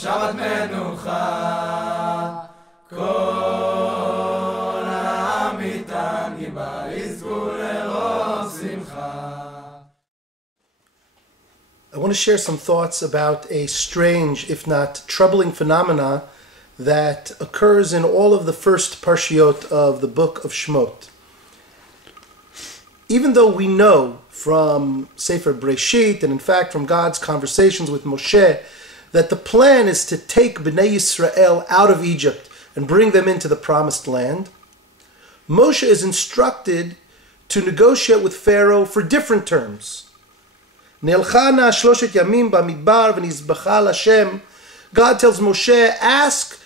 שבת מנוחה כל העמיתן גיבה יזכו לרוב שמחה. I want to share some thoughts about a strange, if not troubling phenomena that occurs in all of the first parshiot of the book of Shemot. Even though we know from Sefer Breshit, and in fact from God's conversations with Moshe, that the plan is to take Bnei Yisrael out of Egypt and bring them into the promised land, Moshe is instructed to negotiate with Pharaoh for different terms. Ne'elchana shloshet yamim bamidbar v'nizbacha l'Hashem. God tells Moshe, ask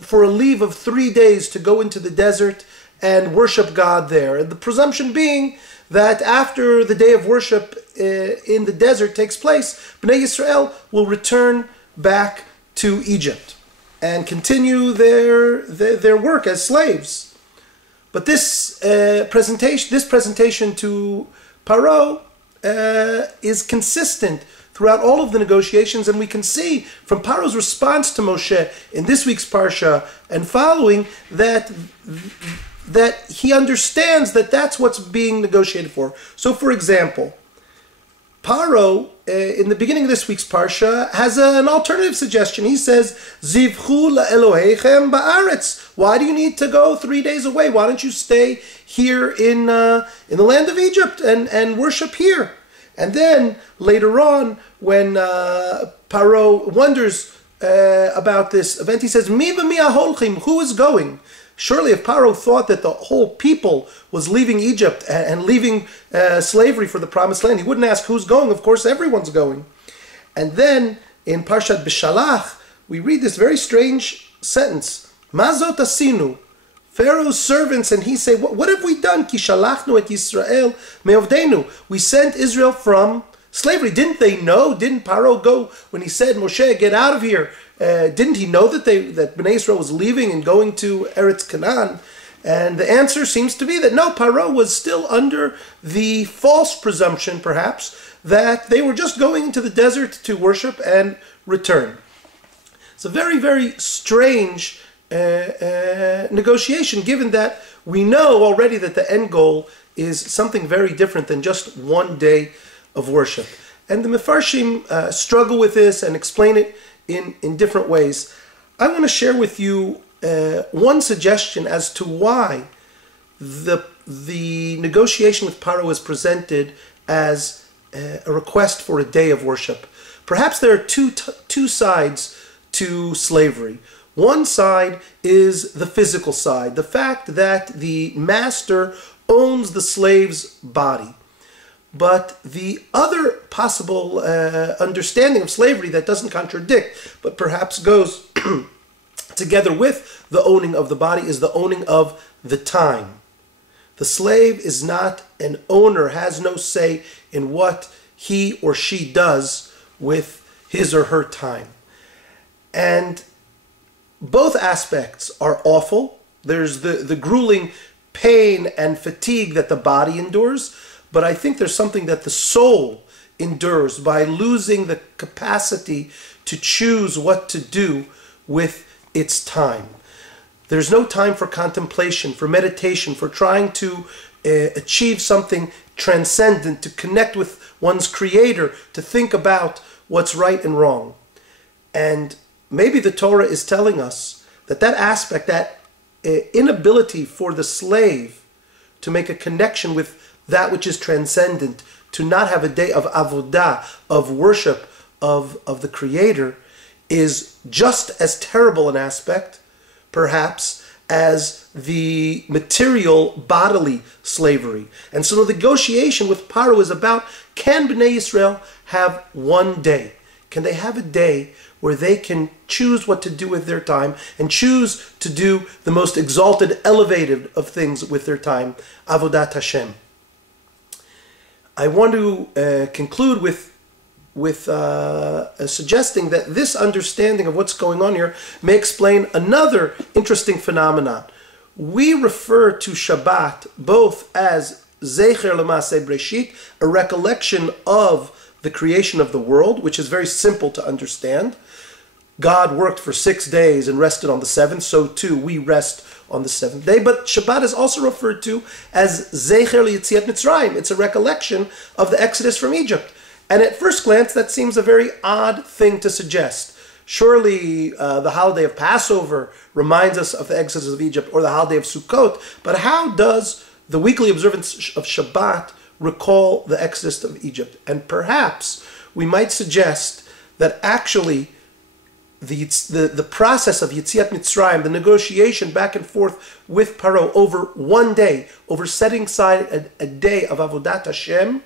for a leave of 3 days to go into the desert and worship God there. And the presumption being that after the day of worship in the desert takes place, Bnei Yisrael will return back to Egypt and continue their work as slaves. But this presentation to Paro is consistent throughout all of the negotiations, and we can see from Paro's response to Moshe in this week's Parsha and following that he understands that that's what's being negotiated for. So, for example, Paro, in the beginning of this week's Parsha, has an alternative suggestion. He says, Zivchu la'Elohechem ba'aretz. Why do you need to go 3 days away? Why don't you stay here in the land of Egypt and worship here? And then later on, when Paro wonders about this event, he says, Mi v'mi aholchim, who is going? Surely if Paro thought that the whole people was leaving Egypt and leaving slavery for the promised land, he wouldn't ask who's going. Of course, everyone's going. And then in Parashat Bishalach, we read this very strange sentence. Mazot asinu. Pharaoh's servants and he say, what have we done? Ki shalachnu et Yisrael me'ovdeinu. We sent Israel from slavery. Didn't they know? Didn't Paro go when he said, Moshe, get out of here? Didn't he know that Bnei Israel was leaving and going to Eretz Canaan? And the answer seems to be that no, Paro was still under the false presumption, perhaps, that they were just going into the desert to worship and return. It's a very, very strange negotiation, given that we know already that the end goal is something very different than just 1 day of worship. And the Mefarshim struggle with this and explain it in different ways. I want to share with you one suggestion as to why the negotiation with Paro is presented as a request for a day of worship. Perhaps there are two sides to slavery. One side is the physical side, the fact that the master owns the slave's body. But the other possible understanding of slavery that doesn't contradict, but perhaps goes together with the owning of the body, is the owning of the time. The slave is not an owner, has no say in what he or she does with his or her time. And both aspects are awful. There's the grueling pain and fatigue that the body endures, but I think there's something that the soul endures by losing the capacity to choose what to do with its time. There's no time for contemplation, for meditation, for trying to achieve something transcendent, to connect with one's creator, to think about what's right and wrong. And maybe the Torah is telling us that aspect, that inability for the slave to make a connection with that which is transcendent, to not have a day of avodah, of worship of the Creator, is just as terrible an aspect, perhaps, as the material bodily slavery. And so the negotiation with Paro is about, can Bnei Yisrael have 1 day? Can they have a day where they can choose what to do with their time and choose to do the most exalted, elevated of things with their time, Avodat Hashem? I want to conclude with suggesting that this understanding of what's going on here may explain another interesting phenomenon. We refer to Shabbat both as Zecher L'Maaseh Breshit, a recollection of the creation of the world, which is very simple to understand. God worked for 6 days and rested on the seventh, so too we rest on the seventh day. But Shabbat is also referred to as Zecher L'Yetziat Mitzrayim. It's a recollection of the exodus from Egypt. And at first glance, that seems a very odd thing to suggest. Surely the holiday of Passover reminds us of the exodus of Egypt, or the holiday of Sukkot. But how does the weekly observance of Shabbat recall the exodus of Egypt? And perhaps we might suggest that actually the process of Yetziat Mitzrayim, the negotiation back and forth with Paro over one day, over setting aside a day of Avodat Hashem,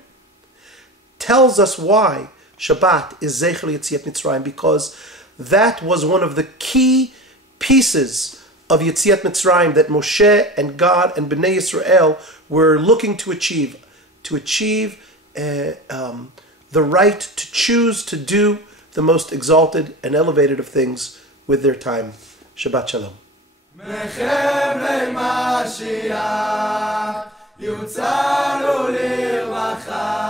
tells us why Shabbat is Zecher Yetziat Mitzrayim, because that was one of the key pieces of Yetziat Mitzrayim that Moshe and God and Bnei Yisrael were looking to achieve the right to choose to do the most exalted and elevated of things with their time. Shabbat Shalom. יוצאנו לרווחה,